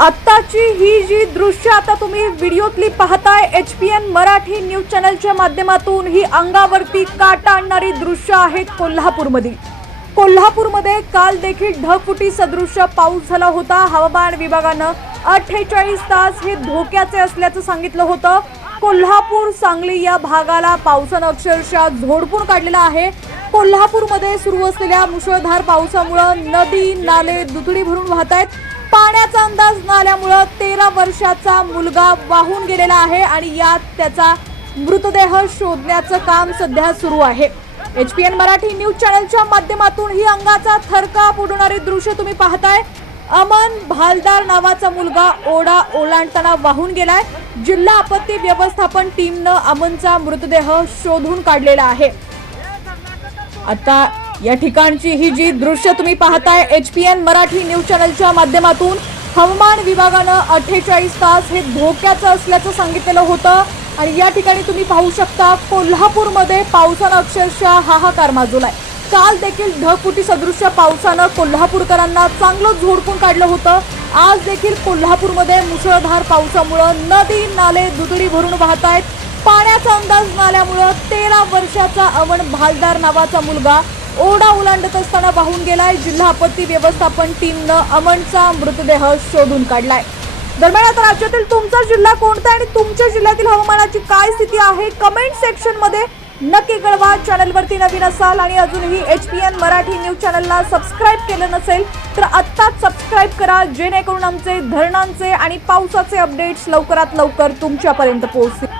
आत्ताची ही जी दृश्य आता तुम्ही व्हिडिओ क्लिप पाहताय H P N Marathi news चॅनलच्या माध्यमातून ही अंगावरती काटा आणणारी दृश्य आहेत कोल्हापूरमधील. कोल्हापूरमध्ये काल देखील ढगफुटी सदृश्य पाऊस झाला होता. हवामान विभागानं अठ्ठेचाळीस तास हे धोक्याचे असल्याचं सांगितलं होतं. कोल्हापूर सांगली या भागाला पावसानं अक्षरशः झोडपून काढलेला आहे. कोल्हापूरमध्ये सुरू असलेल्या मुसळधार पावसामुळं नदी नाले दुथडी भरून वाहत आहेत पाण्याचा अंदाज न आल्यामुळं तेरा वर्षाचा मुलगा वाहून गेलेला आहे आणि यात त्याचा मृतदेह शोधण्याचं काम सध्या सुरू आहे. H P N Marathi news चॅनलच्या माध्यमातून ही अंगाचा थरकाप उडवणारी दृश्य तुम्ही पाहताय. अमन भालदार नावाचा मुलगा ओढा ओलांडताना वाहून गेलाय. जिल्हा आपत्ती व्यवस्थापन टीमनं अमनचा मृतदेह शोधून काढलेला आहे. आता या ठिकाणची ही जी दृश्य तुम्ही पाहताय H P N Marathi news चॅनलच्या माध्यमातून हवामान विभागानं अठ्ठेचाळीस तास हे धोक्याचं असल्याचं सांगितलेलं होतं. आणि या ठिकाणी तुम्ही पाहू शकता कोल्हापूरमध्ये पावसानं अक्षरशः हाहाकार माजवलाय. काल देखील ढगफुटी सदृश्य पावसानं कोल्हापूरकरांना चांगलं झोडपून काढलं होतं. आज देखील कोल्हापूरमध्ये मुसळधार पावसामुळं नदी नाले दुथडी भरून वाहत आहेत पाण्याचा अंदाज न आल्यामुळं तेरा वर्षाचा अमन भालदार नावाचा मुलगा ओढा ओलांडत असताना वाहून गेलाय. जिल्हा आपत्ती व्यवस्थापन टीमनं अमनचा मृतदेह शोधून काढलाय. दरम्यान आता राज्यातील तुमचा जिल्हा कोणता आहे आणि तुमच्या जिल्ह्यातील हवामानाची काय स्थिती आहे? कमेंट सेक्शनमध्ये नक्की कळवा. चॅनलवरती नवीन असाल आणि अजूनही H P N Marathi news चॅनलला सबस्क्राईब केलं नसेल तर आत्ताच सबस्क्राईब करा. जेणेकरून आमचे धरणांचे आणि पावसाचे अपडेट्स लवकरात लवकर तुमच्यापर्यंत पोहोचतील.